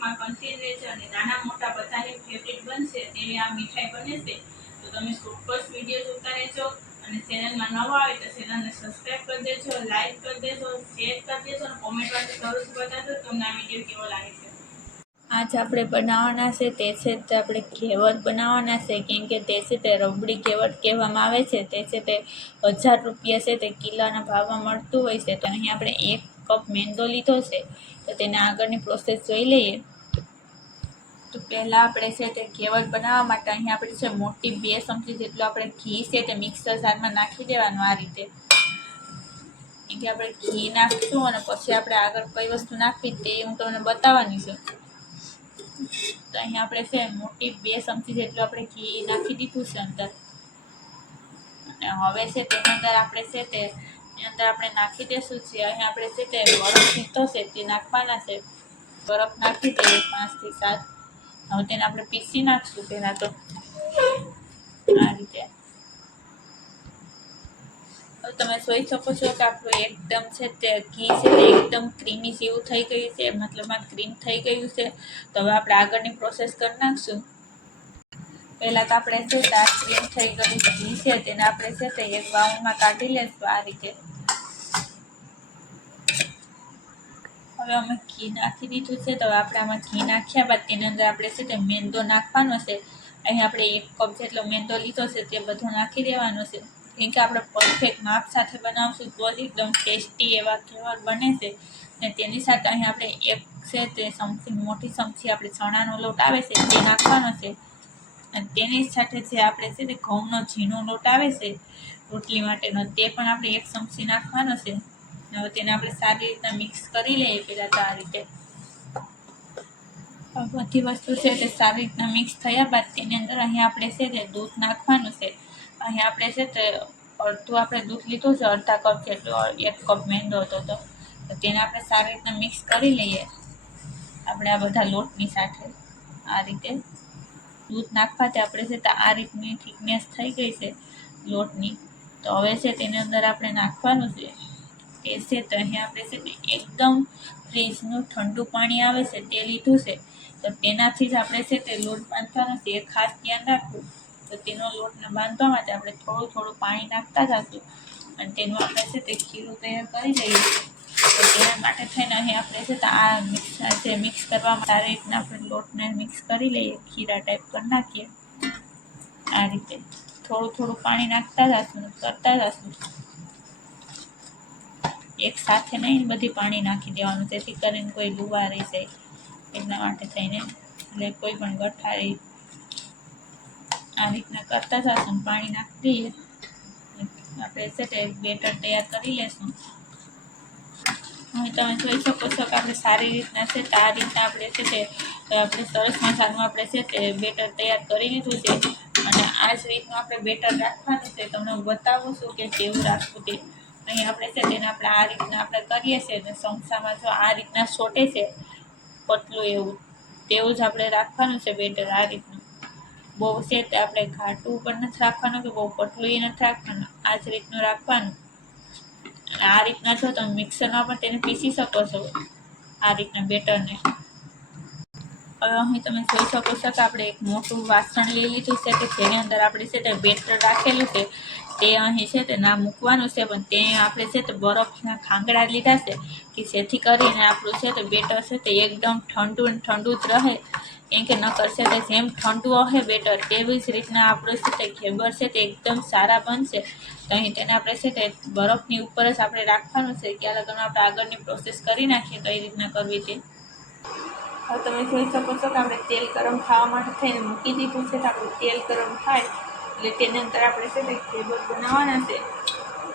કરીને ટોપમાં રહે છે અને નાના મોટા બધાની ફેવરેટ બનશે તેવી આ મીઠાઈ બને છે. તો તમે ચોક્કસ વીડિયો જોતા રહેજો અને ચેનલમાં નવા આવે તો ચેનલને સબસ્ક્રાઈબ કરી દેજો લાઈક કરી દેજો શેર કરી દેજો અને કોમેન્ટમાં જરૂર બતાવજો તમને આ વીડિયો કેવો લાગે છે. આજ આપણે બનાવવાના છે તે છે તે આપણે ઘેવર બનાવવાના છે કેમ કે તે છે તે રબડી ઘેવર કહેવામાં આવે છે. તે છે તે હજાર રૂપિયા છે તે કિલોના ભાવમાં મળતું હોય છે. તો અહીં આપણે એક કપ મેંદો લીધો છે. તો તેના આગળની પ્રોસેસ જોઈ લઈએ. તો પહેલાં આપણે છે તે ઘેવર બનાવવા માટે અહીંયા આપણે છે મોટી બે ચમચી જેટલું આપણે ઘી છે તે મિક્સર જારમાં નાખી દેવાનું આ રીતે. કે આપણે ઘી નાખીશું અને પછી આપણે આગળ કઈ વસ્તુ નાખવી તે હું તમને બતાવવાની છું. તો અહીંયા આપણે છે મોટી બે ચમચી જેટલું આપણે ઘી નાખી દીધું છે અંદર. અને હવે છે તેની અંદર આપણે છે તે અંદર આપણે નાખી દઈશું છે અહીંયા આપણે છે તે બરફ પીતો છે તે નાખવાના છે. બરફ નાખી દઈએ પાંચથી સાત હવે તેને આપણે પીસી નાખશું પહેલાં તો. આ રીતે. હવે તમે જોઈ શકો છો કે આપણું એકદમ છે તે ઘી છે તે એકદમ ક્રીમી જેવું થઈ ગયું છે. મતલબમાં ક્રીમ થઈ ગયું છે. તો હવે આપણે આગળની પ્રોસેસ કરી નાખશું. પહેલાં તો આપણે છે આ ક્રીમ થઈ ગયું ઘી છે, તેને આપણે છે તે એક બાઉલમાં કાઢી લેશું આ રીતે. હવે અમે ઘી નાખી દીધું છે. તો આપણે આમાં ઘી નાખ્યા બાદ તેની અંદર આપણે છે તે મેંદો નાખવાનો છે. અહીં આપણે એક કપ જેટલો મેંદો લીધો છે તે બધો નાખી દેવાનો છે. કેમ કે આપણે પરફેક્ટ માપ સાથે બનાવશું તો જ એકદમ ટેસ્ટી એવા ઘેવર બને છે. ને તેની સાથે અહીં આપણે એક છે તે ચમચી મોટી ચમચી આપણે ચણાનો લોટ આવે છે તે નાખવાનો છે. અને તેની સાથે જે આપણે છે તે ઘઉંનો ઝીણો લોટ આવે છે રોટલી માટેનો તે પણ આપણે એક ચમચી નાખવાનો છે. હવે તેને આપણે સારી રીતના મિક્સ કરી લઈએ પહેલાં તો આ રીતે. બધી વસ્તુ છે તે સારી રીતના મિક્સ થયા બાદ તેની અંદર અહીં આપણે છે તે દૂધ નાખવાનું છે. અહીં આપણે છે તે અડધું આપણે દૂધ લીધું છે, અડધા કપ જેટલો એક કપ મેંદો હતો તો. તેને આપણે સારી રીતના મિક્સ કરી લઈએ. આપણે આ બધા લોટની સાથે આ રીતે. દૂધ નાખવાથી આપણે છે તો આ રીતની થિકનેસ થઈ ગઈ છે લોટની. તો હવે છે તેની અંદર આપણે નાખવાનું છે. છે તો અહીં આપણે છે ને એકદમ ફ્રીજનું ઠંડુ પાણી આવે છે તે લીધું છે. તો તેનાથી જ આપણે છે તે લોટ બાંધવાનો છે. એ ખાસ ધ્યાન રાખવું. તો તેનો લોટને બાંધવા માટે આપણે થોડું થોડું પાણી નાખતા જશું. અને તેનું આપણે છે તે ખીરું તૈયાર કરી દઈએ તો તેના માટે થઈને અહીં આપણે છે તો આ મિક્સ જે મિક્સ કરવા માટે સારી રીતના આપણે લોટને મિક્સ કરી લઈએ. ખીરા ટાઈપ કરી નાખીએ. આ રીતે થોડું થોડું પાણી નાખતા જશું કરતા જશું. એક સાથે નહીં, બધી પાણી નાખી દેવાનું. જેથી કરીને કોઈ લુવા રહી જાય એટલા માટે થઈને. એટલે કોઈ પણ ગઠારી આ રીતના કરતા જશું પાણી નાખી દઈએ. આપણે છે તે બેટર તૈયાર કરી લેશું. હવે તમે જોઈ શકો છો કે આપણે સારી રીતના છે તો આ રીતના આપણે છે તે, આપણે સરસ મસાલાનું આપણે છે તે બેટર તૈયાર કરી લીધું છે. અને આ જ રીતનું આપણે બેટર રાખવાનું છે. તમને હું બતાવું છું કે કેવું રાખવું તે અહીં આપણે છે તેને આપણે આ રીતના આપણે કરીએ છીએ અને સંસામાં જો આ રીતના છોટે છે પતલું એવું, તેવું જ આપણે રાખવાનું છે બેટર આ રીતનું. બહુ છે તે આપણે ઘાટું પણ નથી રાખવાનું કે બહુ પતલું એ નથી રાખવાનું, આ જ રીતનું રાખવાનું. આ રીતના જો તમે મિક્સરમાં પણ તેને પીસી શકો છો, આ રીતના બેટરને. હવે અહીં તમે જોઈ શકો છો કે આપણે એક મોટું વાસણ લઈ લીધું છે કે જેની અંદર આપણે છે તે બેટર રાખેલું છે. તે અહીં છે તે ના મૂકવાનું છે, પણ તે આપણે છે તે બરફના ખાંગડા લીધા છે કે જેથી કરીને આપણું છે તે બેટર છે તે એકદમ ઠંડુ અને ઠંડુ જ રહે. કેમ કે નકર છે તે જેમ ઠંડુ હશે, બેટર તેવી જ રીતના આપણું છે તે ઘેબર છે તે એકદમ સારા બનશે. તો અહીં તેને આપણે છે તે બરફની ઉપર જ આપણે રાખવાનું છે. કે લગન આપણે આગળની પ્રોસેસ કરી નાખીએ કઈ રીતના કરવી તે. હવે તમે જોઈ શકો છો કે આપણે તેલ ગરમ થવા માટે થઈને મૂકી દીધું છે. તો આપણું તેલ ગરમ થાય એટલે તેની અંદર આપણે છે તે ઘેબર બનાવવાના છે.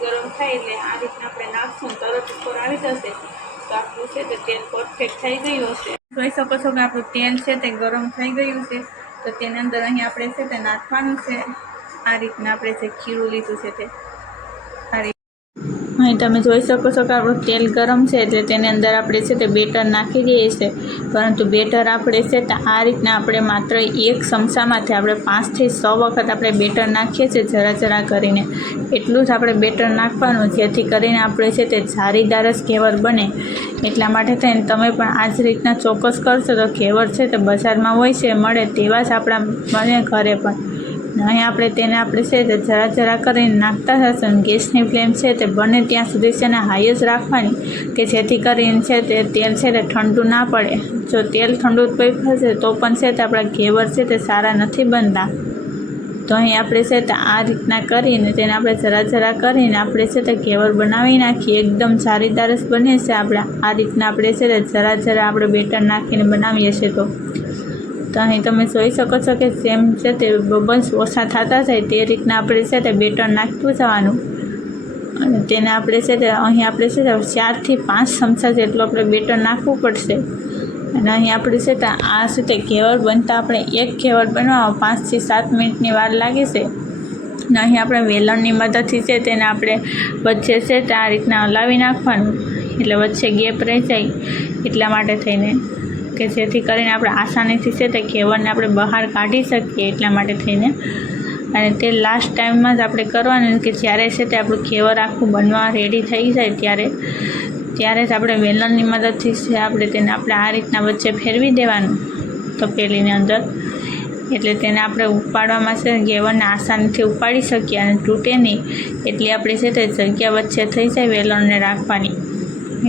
ગરમ થાય એટલે આ રીતના આપણે નાખશું, તરત ઉપર આવી જશે. તો આપણું છે તે તેલ પરફેક્ટ થઈ ગયું હશે. જોઈ શકો છો કે આપણું તેલ છે તે ગરમ થઈ ગયું છે. તો તેની અંદર અહીં આપણે છે તે નાખવાનું છે. આ રીતના આપણે જે ખીરું લીધું છે તે. અહીં તમે જોઈ શકો છો કે આપણું તેલ ગરમ છે એટલે તેની અંદર આપણે છે તે બેટર નાખી દઈએ છીએ. પરંતુ બેટર આપણે છે તો આ રીતના આપણે માત્ર એક ચમચામાંથી આપણે પાંચથી સો વખત આપણે બેટર નાખીએ છીએ જરા જરા કરીને. એટલું જ આપણે બેટર નાખવાનું, જેથી કરીને આપણે છે તે જારીદાર જ ઘેવર બને. એટલા માટે થઈને તમે પણ આ જ રીતના ચોક્કસ કરશો તો ઘેવર છે તે બજારમાં હોય છે, મળે તેવા જ આપણા બને ઘરે પણ. અહીં આપણે તેને આપણે છે તે જરા જરા કરીને નાખતા થશે અને ગેસની ફ્લેમ છે તે બને ત્યાં સુધી છે ને હાઈ જ રાખવાની કે જેથી કરીને છે તે તેલ છે તે ઠંડુ ના પડે. જો તેલ ઠંડુ પડી થશે તો પણ છે તે આપણા ઘેવર છે તે સારા નથી બનતા. તો અહીં આપણે છે તે આ રીતના કરીને તેને આપણે જરા જરા કરીને આપણે છે તે ઘેવર બનાવી નાખીએ. એકદમ જારીદાર બને છે આપણે. આ રીતના આપણે છે તે જરા જરા આપણે બેટર નાખીને બનાવીએ છીએ તો. તો અહીં તમે જોઈ શકો છો કે જેમ છે તે બબલ્સ ઓછા થતા જાય તે રીતના આપણે છે તે બેટર નાખતું જવાનું. અને તેને આપણે છે તે અહીં આપણે છે તે ચારથી પાંચ ચમચા જેટલું આપણે બેટર નાખવું પડશે. અને અહીં આપણે છે તે આ છે તે ઘેવર બનતા આપણે એક ઘેવર બનાવવા પાંચથી સાત મિનિટની વાર લાગે છે. અને અહીં આપણે વેલણની મદદથી છે તેને આપણે વચ્ચે છે તે આ રીતના હલાવી નાખવાનું. એટલે વચ્ચે ગેપ રહી જાય એટલા માટે થઈને. કે જેથી કરીને આપણે આસાનીથી છે તે ઘેવરને આપણે બહાર કાઢી શકીએ એટલા માટે થઈને. અને તે લાસ્ટ ટાઈમમાં જ આપણે કરવાનું કે જ્યારે છે તે આપણું ઘેવર આખું બનવા રેડી થઈ જાય ત્યારે ત્યારે જ આપણે વેલણની મદદથી છે આપણે તેને આપણે આ રીતના વચ્ચે ફેરવી દેવાનું તપેલીની અંદર. એટલે તેને આપણે ઉપાડવામાં છે ઘેવરને આસાનીથી ઉપાડી શકીએ અને તૂટે નહીં એટલી આપણે છે તે જગ્યા વચ્ચે થઈ જાય વેલણને રાખવાની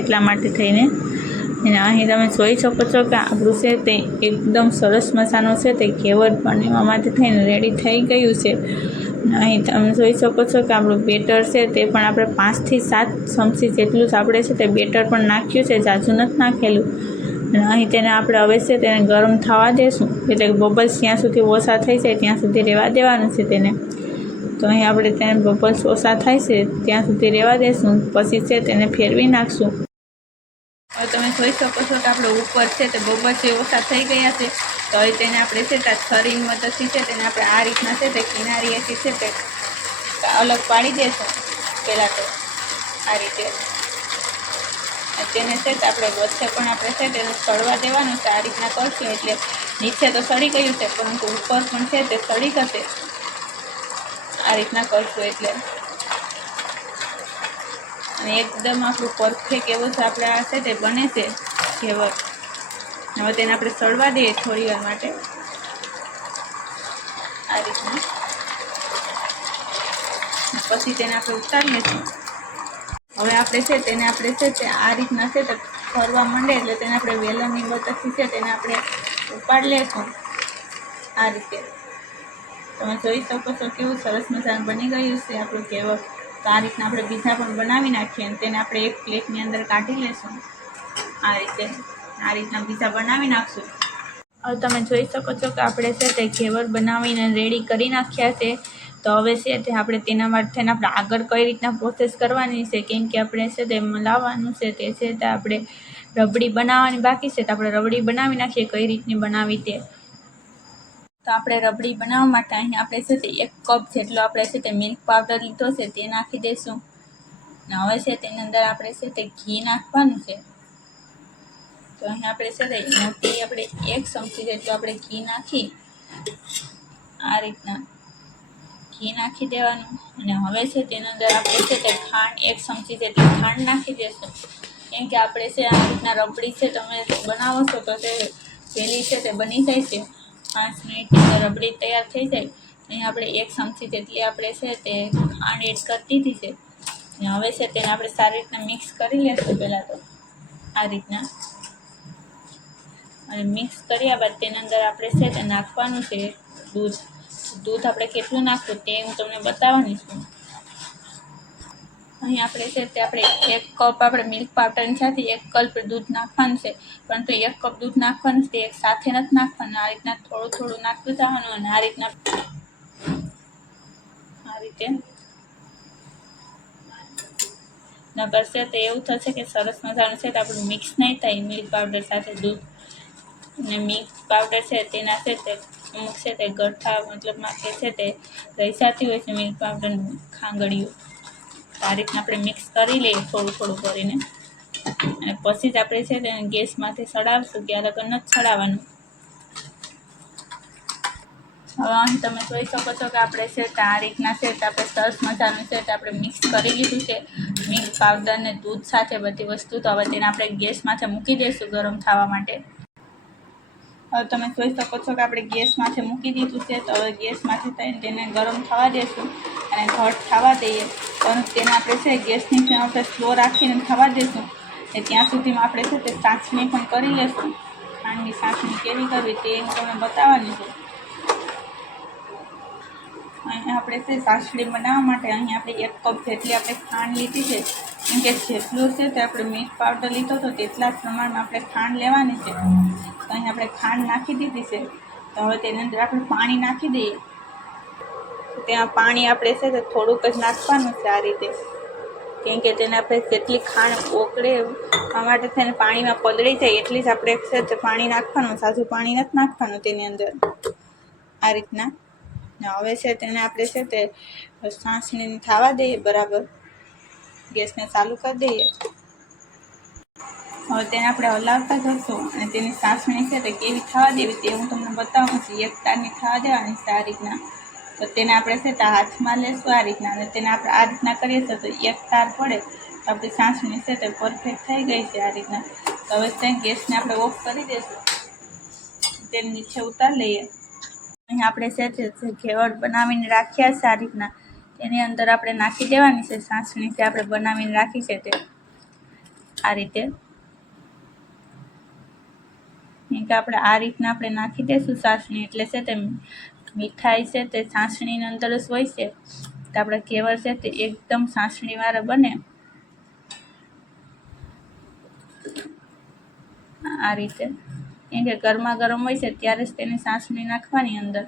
એટલા માટે થઈને. અને અહીં તમે જોઈ શકો છો કે આપણું છે તે એકદમ સરસ મજાનું છે, તે ઘેવર માટે થઈને રેડી થઈ ગયું છે. અહીં તમે જોઈ શકો છો કે આપણું બેટર છે તે પણ આપણે પાંચથી સાત ચમચી જેટલું જ આપણે છે તે બેટર પણ નાખ્યું છે, જાજુ નથી નાખેલું. અને અહીં તેને આપણે હવે છે તેને ગરમ થવા દેશું. એટલે બબલ્સ જ્યાં સુધી ઓછા થઈ જાય ત્યાં સુધી રહેવા દેવાનું છે તેને. તો અહીં આપણે તેને બબલ્સ ઓછા થાય છે ત્યાં સુધી રહેવા દેશું. પછી છે તેને ફેરવી નાખશું. હવે તમે જોઈ શકો છો કે આપણે ઉપર છે તે બબલ્સ એ ઓછા થઈ ગયા છે. તો હવે તેને આપણે છે તે છરીની મદદથી છે તેને આપણે આ રીતના છે તે કિનારીએથી છે તે અલગ પાડી દેશું પહેલાં તો આ રીતે. તેને છે તે આપણે વચ્ચે પણ આપણે છે તેને સળવા દેવાનું છે, આ રીતના કરશું એટલે નીચે તો સડી ગયું છે, પરંતુ ઉપર પણ છે તે સડી જશે. આ રીતના કરશું એટલે. અને એકદમ આપણું પરફેક્ટ એવો છે આપણે આ છે તે બને છે. ઘેવર હવે તેને આપણે સળવા દઈએ થોડી વાર માટે. આ રીતના. પછી તેને આપણે ઉતારી લઈશું. હવે આપણે છે તેને આપણે છે તે આ રીતના છે તે ફરવા માંડે એટલે તેને આપણે વેલણની મદદથી છે તેને આપણે ઉપાડી લેશું. આ રીતે. તમે જોઈ શકો છો કેવું સરસ મજાનું બની ગયું છે આપણું ઘેવર તો આ રીતના આપણે બીજા પણ બનાવી નાખીએ અને તેને આપણે એક પ્લેટની અંદર કાઢી લેશું. આ રીતે આ રીતના બીજા બનાવી નાખશું. હવે તમે જોઈ શકો છો કે આપણે છે તે ઘેવર બનાવીને રેડી કરી નાખ્યા છે. તો હવે છે તે આપણે તેના માટે આપણે આગળ કઈ રીતના પ્રોસેસ કરવાની છે, કેમ કે આપણે છે તે લાવવાનું છે તે છે તે આપણે રબડી બનાવવાની બાકી છે. તો આપણે રબડી બનાવી નાખીએ કઈ રીતની બનાવી તે. તો આપણે રબડી બનાવવા માટે અહીં આપણે છે તે એક કપ જેટલો આપણે છે તે મિલ્ક પાવડર લીધો છે તે નાખી દઈશું. અને હવે છે તેની અંદર આપણે છે તે ઘી નાખવાનું છે. તો અહીં આપણે છે તે મોટી આપણે એક ચમચી જેટલું આપણે ઘી નાખી આ રીતના ઘી નાખી દેવાનું. અને હવે છે તેની અંદર આપણે છે તે ખાંડ, એક ચમચી જેટલી ખાંડ નાખી દઈશું. કેમ કે આપણે છે આ રીતના રબડી છે તમે બનાવો છો તો તે પહેલી છે તે બની જાય છે. પાંચ મિનિટની રબડી તૈયાર થઈ જાય. અહીં આપણે એક ચમચી જેટલી આપણે છે તે ખાંડ એડ કરી દીધી છે. હવે છે તેને આપણે સારી રીતના મિક્સ કરી લેશું પહેલાં તો. આ રીતના. અને મિક્સ કર્યા બાદ તેના અંદર આપણે છે તે નાખવાનું છે દૂધ. દૂધ આપણે કેટલું નાખવું તે હું તમને બતાવવાની છું. અહીં આપણે છે તે આપણે એક કપ આપણે મિલ્ક પાવડરની સાથે એક કપ દૂધ નાખવાનું છે. પરંતુ એક કપ દૂધ નાખવાનું છે તે એક સાથે નથી નાખવાનું. આ રીતના થોડું થોડું નાખતું જવાનું અને આ રીતના આ રીતે નગર છે તો એવું થશે કે સરસ મજાનું છે તો આપણું મિક્સ નહીં થાય. મિલ્ક પાવડર સાથે દૂધ અને મિલ્ક પાવડર છે તેના છે તે અમુક છે તે ગઠ્ઠા મતલબમાં કે છે તે રહી જતી હોય છે મિલ્ક પાવડર ખાંગડીઓ તો આ રીતના આપણે મિક્સ કરી લઈએ થોડું થોડું કરીને. અને પછી જ આપણે છે તેને ગેસમાંથી સડાવશું કે અલગ નથી સડાવવાનું. હવે અહીં તમે જોઈ શકો છો કે આપણે છે આ રીતના છે આપણે સરસ મજાનું તે આપણે મિક્સ કરી લીધું છે. મિલ્ક પાવડર ને દૂધ સાથે બધી વસ્તુ તો હવે તેને આપણે ગેસમાંથી મૂકી દઈશું ગરમ થવા માટે. હવે તમે જોઈ શકો છો કે આપણે ગેસમાંથી મૂકી દીધું છે તો હવે ગેસમાંથી થઈને તેને ગરમ થવા દેશું. અને ઘટ થવા દઈએ. પરંતુ તેને આપણે છે, ગેસની ફ્લેમ આપણે સ્લો રાખીને થવા દઈશું ને ત્યાં સુધીમાં આપણે છે, તે સાસણી પણ કરી લેશું. ખાંડની સાસણી કેવી કરવી તે હું તમને બતાવવાની છું. અહીંયા આપણે છે, સાસણી બનાવવા માટે અહીંયા આપણે એક કપ જેટલી આપણે ખાંડ લીધી છે. કેમ કે જેટલું છે, તે આપણે મીઠ પાવડર લીધો તો તેટલા જ પ્રમાણમાં આપણે ખાંડ લેવાની છે. તો અહીં આપણે ખાંડ નાખી દીધી છે. તો હવે તેની અંદર આપણે પાણી નાખી દઈએ. ત્યાં પાણી આપણે છે તે થોડુંક જ નાખવાનું છે આ રીતે. કેમ કે તેને આપણે જેટલી ખાંડ ઓકળે આ માટે તેને પાણીમાં પલળી જાય એટલી જ આપણે છે તે પાણી નાખવાનું સાચું પાણી નથી નાખવાનું તેની અંદર. આ રીતના. હવે છે તેને આપણે છે તે સાસને થવા દઈએ બરાબર. ગેસને ચાલુ કરી દઈએ. હવે તેને આપણે હલાવતા જશું અને તેની સાસણી છે તે કેવી થવા દેવી તે હું તમને બતાવું છું. એક તારની થવા દેવાની છે આ રીતના. તો તેને આપણે છે તે હાથમાં લેશું આ રીતના. અને તેને આપણે આ રીતના કરીએ છીએ તો એક તાર પડે તો આપણી સાસણી છે તે પરફેક્ટ થઈ ગઈ છે આ રીતના. તો હવે ત્યાં ગેસને આપણે ઓફ કરી દઈશું તેને નીચે ઉતાર લઈએ. અહીં આપણે છે ઘેવડ બનાવીને રાખ્યા છે આ રીતના, તેની અંદર આપણે નાખી દેવાની છે. સાસણી જે આપણે બનાવીને રાખી છે તે આ રીતે. કે આપણે આ રીતના આપણે નાખી દઈશું સાસણી એટલે છે તે મીઠાઈ છે તે સાસણીની અંદર જ હોય છે. તો આપણે કેવર છે તે એકદમ સાસણીવાળા બને. આ રીતે. કેમ કે ગરમા ગરમ હોય છે ત્યારે જ તેની સાસણી નાખવાની અંદર.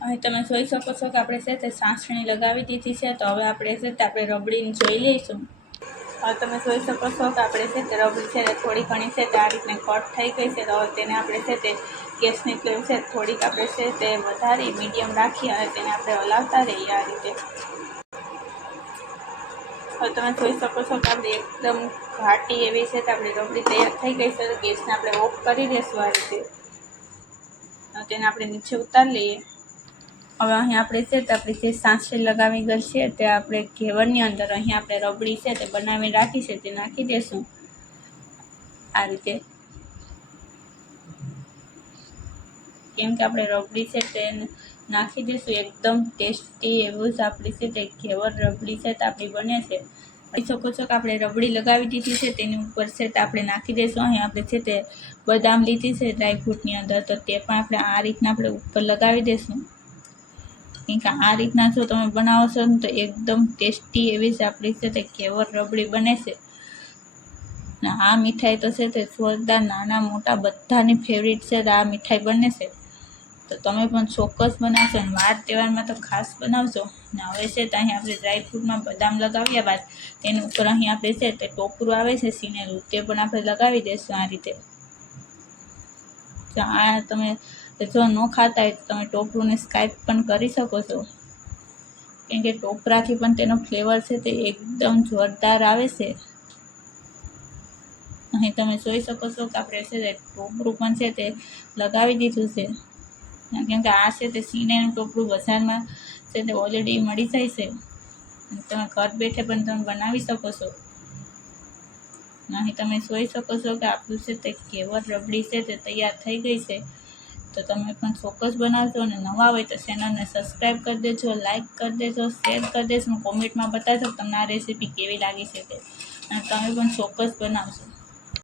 હવે તમે જોઈ શકો છો કે આપણે છે તે સાસણી લગાવી દીધી છે. તો હવે આપણે છે તે આપણે રબડીને જોઈ લઈશું. હવે તમે જોઈ શકો છો કે આપણે છે તે રબડી છે થોડી ઘણી છે તે આ રીતને કટ થઈ ગઈ છે તો તેને આપણે છે તે ગેસની ફ્લેમ છે થોડીક આપણે છે તે વધારી, મીડિયમ રાખી અને તેને આપણે હલાવતા રહીએ આ રીતે. હવે તમે જોઈ શકો છો કે આપણે એકદમ ઘાટી એવી છે તો આપણી રબડી તૈયાર થઈ ગઈ છે તો ગેસને આપણે ઓફ કરી દઈશું આ રીતે. તેને આપણે નીચે ઉતારી લઈએ. હવે અહીં આપણે છે તો આપણી જે સાંસળી લગાવી ગઈ છે તે આપણે ઘેવરની અંદર અહીં આપણે રબડી છે તે બનાવી રાખી છે તે નાખી દઈશું આ રીતે. કેમ કે આપણે રબડી છે તે નાખી દઈશું એકદમ ટેસ્ટી એવું જ આપણી છે તે ઘેવર રબડી છે તે આપણી બને છે. શકો છો કે આપણે રબડી લગાવી દીધી છે તેની ઉપર છે તે આપણે નાખી દઈશું અહીં આપણે છે તે બદામ લીધી છે ડ્રાયફ્રૂટની અંદર, તો તે પણ આપણે આ રીતના આપણે ઉપર લગાવી દઈશું કેમ કે આ રીતના જો તમે બનાવો છો ને તો એકદમ ટેસ્ટી એવી જ આપણી છે તે કેવર રબડી બને છે. ને આ મીઠાઈ તો છે તે જોરદાર નાના મોટા બધાની ફેવરિટ છે આ મીઠાઈ બને છે. તો તમે પણ ચોક્કસ બનાવશો અને વાર તહેવારમાં તો ખાસ બનાવશો. ને હવે છે તો અહીં આપણે ડ્રાયફ્રૂટમાં બદામ લગાવ્યા બાદ તેની ઉપર અહીં આપણે છે તે ટોપરું આવે છે સીનેલું તે પણ આપણે લગાવી દઈશું આ રીતે. આ તમે જો ન ખાતા હોય તો તમે ટોપરુંને સ્કાઈપ પણ કરી શકો છો. કેમ કે ટોપરાથી પણ તેનો ફ્લેવર છે તે એકદમ જોરદાર આવે છે. અહીં તમે જોઈ શકો છો કે આપણે છે તે ટોપરું પણ છે તે લગાવી દીધું છે. કેમ કે આ છે તે સીનેનું ટોપરું બજારમાં છે તે ઓલરેડી મળી જાય છે. તમે ઘર બેઠે પણ તમે બનાવી શકો છો. અહીં તમે જોઈ શકો છો કે આપણું છે તે કેવર રબડી છે તે તૈયાર થઈ ગઈ છે. તો તમે પણ ચોક્કસ બનાવજો અને નવા હોય તો ચેનલને સબસ્ક્રાઈબ કરી દેજો, લાઇક કરી દેજો, શેર કરી દેજો કોમેન્ટમાં બતાવજો તમને આ રેસીપી કેવી લાગી છે તે. અને તમે પણ ચોક્કસ બનાવજો.